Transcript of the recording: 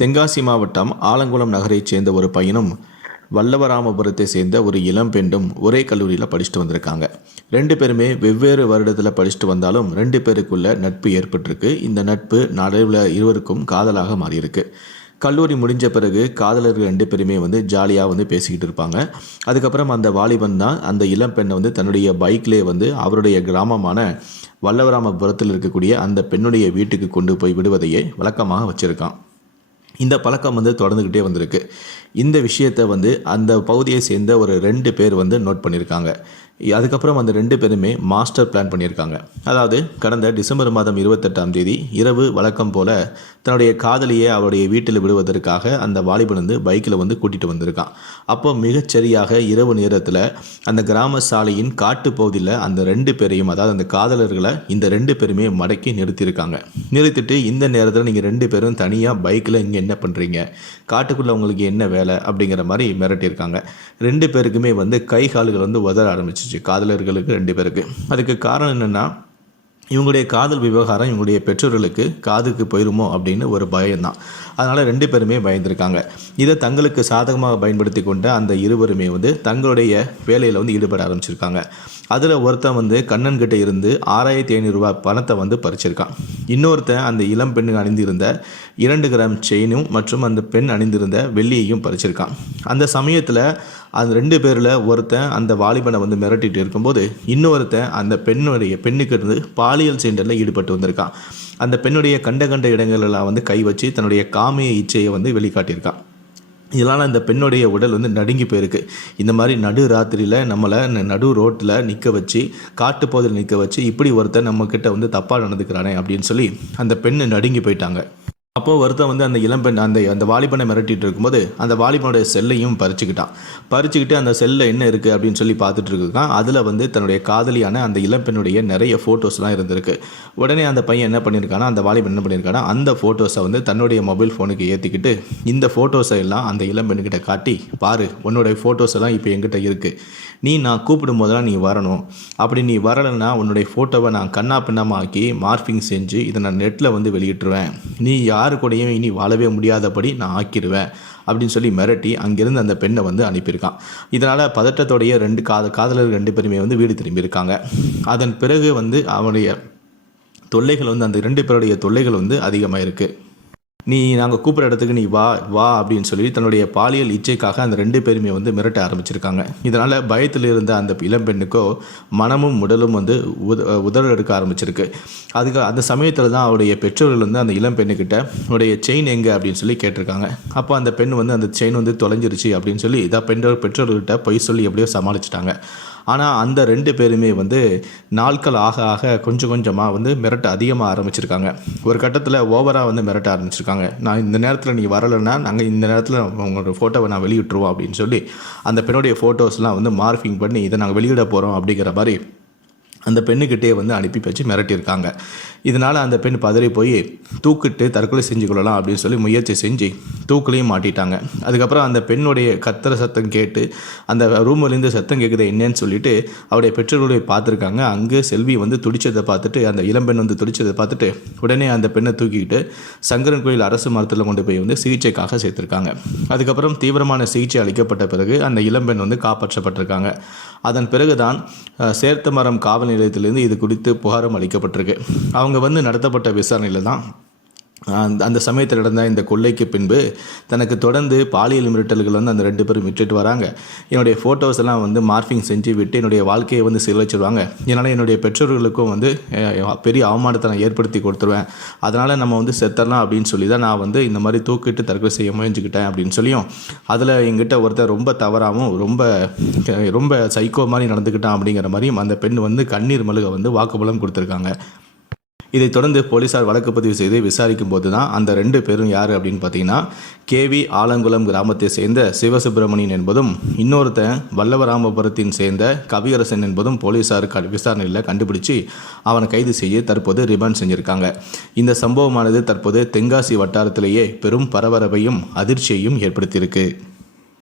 தென்காசி மாவட்டம் ஆலங்குளம் நகரைச் சேர்ந்த ஒரு பையனும் வல்லவராமபுரத்தை சேர்ந்த ஒரு இளம் பெண்டும் ஒரே கல்லூரியில் படிச்சுட்டு வந்திருக்காங்க. ரெண்டு பேருமே வெவ்வேறு வருடத்தில் படிச்சுட்டு வந்தாலும் ரெண்டு பேருக்குள்ள நட்பு ஏற்பட்டிருக்கு. இந்த நட்பு நடுவில் இருவருக்கும் காதலாக மாறியிருக்கு. கல்லூரி முடிஞ்ச பிறகு காதலர்கள் ரெண்டு பேருமே வந்து ஜாலியாக வந்து பேசிக்கிட்டு இருப்பாங்க. அதுக்கப்புறம் அந்த வாலிபன் தான் அந்த இளம் பெண்ணை வந்து தன்னுடைய பைக்லேயே வந்து அவருடைய கிராமமான வல்லவராமபுரத்தில் இருக்கக்கூடிய அந்த பெண்ணுடைய வீட்டுக்கு கொண்டு போய் விடுவதையே வழக்கமாக வச்சுருக்கான். இந்த பழக்கம் வந்து தொடர்ந்துக்கிட்டே வந்திருக்கு. இந்த விஷயத்தை வந்து அந்த பகுதியை சேர்ந்த ஒரு ரெண்டு பேர் வந்து நோட் பண்ணியிருக்காங்க அதுக்கப்புறம் அந்த ரெண்டு பேருமே மாஸ்டர் பிளான் பண்ணியிருக்காங்க. அதாவது கடந்த டிசம்பர் மாதம் இருபத்தெட்டாம் தேதி இரவு வழக்கம் போல் தன்னுடைய காதலியை அவருடைய வீட்டில் விடுவதற்காக அந்த வாலிபன் வந்து பைக்கில் வந்து கூட்டிகிட்டு வந்திருக்கான். அப்போ மிகச்சரியாக இரவு நேரத்தில் அந்த கிராம சாலையின் காட்டு பகுதியில் அந்த ரெண்டு பேரையும் அதாவது அந்த காதலர்களை இந்த ரெண்டு பேருமே மடக்கி நிறுத்தியிருக்காங்க. நிறுத்திட்டு இந்த நேரத்தில் நீங்கள் ரெண்டு பேரும் தனியாக பைக்கில் இங்கே என்ன பண்ணுறீங்க காட்டுக்குள்ளே உங்களுக்கு என்ன வேலை? அப்படிங்கிற மாதிரி மிரட்டியிருக்காங்க. ரெண்டு பேருக்குமே வந்து கை கால்கள் வந்து உதற ஆரம்பிச்சு காதலர்களுக்கு ரெண்டு பேருக்கு. அதுக்கு காரணம் என்னென்னா இவங்களுடைய காதல் விவகாரம் இவங்களுடைய பெற்றோர்களுக்கு காதுக்கு போயிருமோ அப்படின்னு ஒரு பயம்தான். அதனால் ரெண்டு பேருமே பயந்துருக்காங்க. இதை தங்களுக்கு சாதகமாக பயன்படுத்தி கொண்ட அந்த இருவருமே வந்து தங்களுடைய வேலையில் வந்து ஈடுபட ஆரம்பிச்சிருக்காங்க. அதில் ஒருத்தன் வந்து கண்ணன் கிட்டே இருந்து ஆறாயிரத்தி ஐநூறுரூவா பணத்தை வந்து பறிச்சிருக்கான். இன்னொருத்தன் அந்த இளம் பெண்ணு அணிந்திருந்த இரண்டு கிராம் செயினும் மற்றும் அந்த பெண் அணிந்திருந்த வெள்ளியையும் பறிச்சிருக்கான். அந்த சமயத்தில் அந்த ரெண்டு பேரில் ஒருத்தன் அந்த வாலிபனை வந்து மிரட்டிட்டு இருக்கும்போது இன்னொருத்தன் அந்த பெண்ணுடைய பெண்ணுக்கு இருந்து பாலியல் சீண்டலில் ஈடுபட்டு வந்திருக்கான் அந்த பெண்ணுடைய கண்ட கண்ட இடங்களெல்லாம் வந்து கை வச்சு தன்னுடைய காமிய இச்சையை வந்து வெளிக்காட்டியிருக்கான் இதனால் இந்த பெண்ணுடைய உடல் வந்து நடுங்கி போயிருக்கு. இந்த மாதிரி நடு ராத்திரியில் நம்மளை நடு ரோட்டில் நிற்க வச்சு காட்டு போதில் நிற்க வச்சு இப்படி ஒருத்தன் நம்மக்கிட்ட வந்து தப்பாக நடந்துக்கிறானே அப்படின்னு சொல்லி அந்த பெண்ணு நடுங்கி போயிட்டாங்க. அப்போது ஒருத்தன் வந்து அந்த இளம்பெண் அந்த அந்த வாலிபனை மிரட்டிட்டு இருக்கும்போது அந்த வாலிபனுடைய செல்லையும் பறிச்சுக்கிட்டான். பறிச்சுக்கிட்டு அந்த செல்லில் என்ன இருக்குது அப்படின்னு சொல்லி பார்த்துட்டு இருக்கான். அதில் வந்து தன்னுடைய காதலியான அந்த இளம்பெண்ணுடைய நிறைய ஃபோட்டோஸ்லாம் இருந்திருக்கு. உடனே அந்த பையன் என்ன பண்ணியிருக்கானா அந்த வாலிபன் என்ன பண்ணியிருக்கானா அந்த ஃபோட்டோஸை வந்து தன்னுடைய மொபைல் ஃபோனுக்கு ஏற்றிக்கிட்டு இந்த ஃபோட்டோஸை எல்லாம் அந்த இளம்பெண்ணுக்கிட்ட காட்டி பாரு உன்னுடைய ஃபோட்டோஸ் எல்லாம் இப்போ என்கிட்ட இருக்குது நீ நான் கூப்பிடும் போதெல்லாம் நீ வரணும். அப்படி நீ வரலைன்னா உன்னுடைய ஃபோட்டோவை நான் கண்ணா பின்னமாக்கி மார்ஃபிங் செஞ்சு இதை நான் நெட்டில் வந்து வெளியிட்டுருவேன். நீ யார் கூடயும் இனி வாழவே முடியாதபடி நான் ஆக்கிடுவேன் அப்படின்னு சொல்லி மிரட்டி அங்கிருந்து அந்த பெண்ணை வந்து அனுப்பியிருக்கான். இதனால் பதட்டத்தோடைய ரெண்டு காத காதலர் ரெண்டு பேருமே வந்து வீடு திரும்பியிருக்காங்க. அதன் பிறகு வந்து அவனுடைய தொல்லைகள் வந்து அந்த ரெண்டு பேருடைய தொல்லைகள் வந்து அதிகமாக இருக்குது நீ நாங்கள் கூப்பிட்ற இடத்துக்கு நீ வா வா அப்படின்னு சொல்லி தன்னுடைய பாலியல் இச்சைக்காக அந்த ரெண்டு பேருமே வந்து மிரட்ட ஆரம்பிச்சிருக்காங்க. இதனால் பயத்தில் இருந்த அந்த இளம்பெண்ணுக்கோ மனமும் உடலும் வந்து உத உதறல் எடுக்க ஆரம்பிச்சிருக்கு. அதுக்கு அந்த சமயத்தில் தான் அவருடைய பெற்றோர்கள் வந்து அந்த இளம்பெண்ணுக்கிட்ட உடைய செயின் எங்கே? அப்படின்னு சொல்லி கேட்டிருக்காங்க. அப்போ அந்த பெண் வந்து அந்த செயின் வந்து தொலைஞ்சிருச்சு அப்படின்னு சொல்லி இதாக பெண்கள் பெற்றோர்கிட்ட பொய் சொல்லி எப்படியோ சமாளிச்சிட்டாங்க. ஆனால் அந்த ரெண்டு பேருமே வந்து நாட்கள் ஆக ஆக கொஞ்சம் கொஞ்சமாக வந்து மிரட்ட அதிகமாக ஆரம்பிச்சிருக்காங்க. ஒரு கட்டத்தில் ஓவராக வந்து மிரட்ட ஆரம்பிச்சிருக்காங்க. நான் இந்த நேரத்தில் நீ வரலைன்னா நாங்கள் இந்த நேரத்தில் உங்களோட ஃபோட்டோவை நான் வெளியிட்டுருவோம் அப்படின்னு சொல்லி அந்த பெண்ணுடைய ஃபோட்டோஸ்லாம் வந்து மார்ஃபிங் பண்ணி இதை நாங்கள் வெளியிட போகிறோம் அப்படிங்கிற மாதிரி அந்த பெண்ணுக்கிட்டே வந்து அனுப்பி வச்சு மிரட்டியிருக்காங்க. இதனால் அந்த பெண் பதறி போய் தூக்கிட்டு தற்கொலை செஞ்சு கொள்ளலாம் அப்படின்னு சொல்லி முயற்சி செஞ்சு தூக்குலையும் மாட்டிட்டாங்க. அதுக்கப்புறம் அந்த பெண்ணுடைய கத்துற சத்தம் கேட்டு அந்த ரூம்லேருந்து சத்தம் கேட்குது என்னன்னு சொல்லிட்டு அவருடைய பெற்றோர்களுடைய பார்த்துருக்காங்க. அங்கே செல்வி வந்து துடிச்சதை பார்த்துட்டு அந்த இளம்பெண் வந்து துடிச்சதை பார்த்துட்டு உடனே அந்த பெண்ணை தூக்கிக்கிட்டு சங்கரன் கோயில் அரசு மருத்துவத்தில் கொண்டு போய் வந்து சிகிச்சைக்காக சேர்த்துருக்காங்க. அதுக்கப்புறம் தீவிரமான சிகிச்சை அளிக்கப்பட்ட பிறகு அந்த இளம்பெண் வந்து காப்பாற்றப்பட்டிருக்காங்க. அதன் பிறகுதான் சேர்த்த மரம் காவல் நிலையத்திலிருந்து இது குறித்து புகாரும் அளிக்கப்பட்டிருக்கு. அவங்க வந்து நடத்தப்பட்ட விசாரணையில் தான் அந்த அந்த சமயத்தில் நடந்த இந்த கொள்ளைக்கு பின்பு தனக்கு தொடர்ந்து பாலியல் மிரட்டல்கள் வந்து அந்த ரெண்டு பேரும் விட்டுட்டு வராங்க. என்னுடைய ஃபோட்டோஸ் எல்லாம் வந்து மார்ஃபிங் செஞ்சு விட்டு என்னுடைய வாழ்க்கையை வந்து சிலச்சிருவாங்க இதனால் என்னுடைய பெற்றோர்களுக்கும் வந்து பெரிய அவமானத்தை நான் ஏற்படுத்தி கொடுத்துருவேன். அதனால் நம்ம வந்து செத்தரலாம் அப்படின்னு சொல்லி தான் நான் வந்து இந்த மாதிரி தூக்கிட்டு தற்கொலை செய்ய முயஞ்சுக்கிட்டேன் அப்படின்னு சொல்லியும் அதில் எங்கிட்ட ஒருத்தர் ரொம்ப தவறாகவும் ரொம்ப ரொம்ப சைக்கோ மாதிரி நடந்துக்கிட்டான் அப்படிங்கிற மாதிரியும் அந்த பெண் வந்து கண்ணீர் மழுக வந்து வாக்குமூலம் கொடுத்துருக்காங்க. இதைத் தொடர்ந்து போலீசார் வழக்கு பதிவு செய்து விசாரிக்கும் போது தான் அந்த ரெண்டு பேரும் யார் அப்படின்னு பார்த்தீங்கன்னா கேவி ஆலங்குளம் கிராமத்தை சேர்ந்த சிவசுப்பிரமணியன் என்பதும் இன்னொருத்தன் வல்லவராமபுரத்தின் சேர்ந்த கவியரசன் என்பதும் போலீசார் க விசாரணையில் கண்டுபிடிச்சு அவனை கைது செய்ய தற்போது ரிமாண்ட் செஞ்சுருக்காங்க. இந்த சம்பவமானது தற்போது தென்காசி வட்டாரத்திலேயே பெரும் பரபரப்பையும் அதிர்ச்சியையும் ஏற்படுத்தியிருக்கு.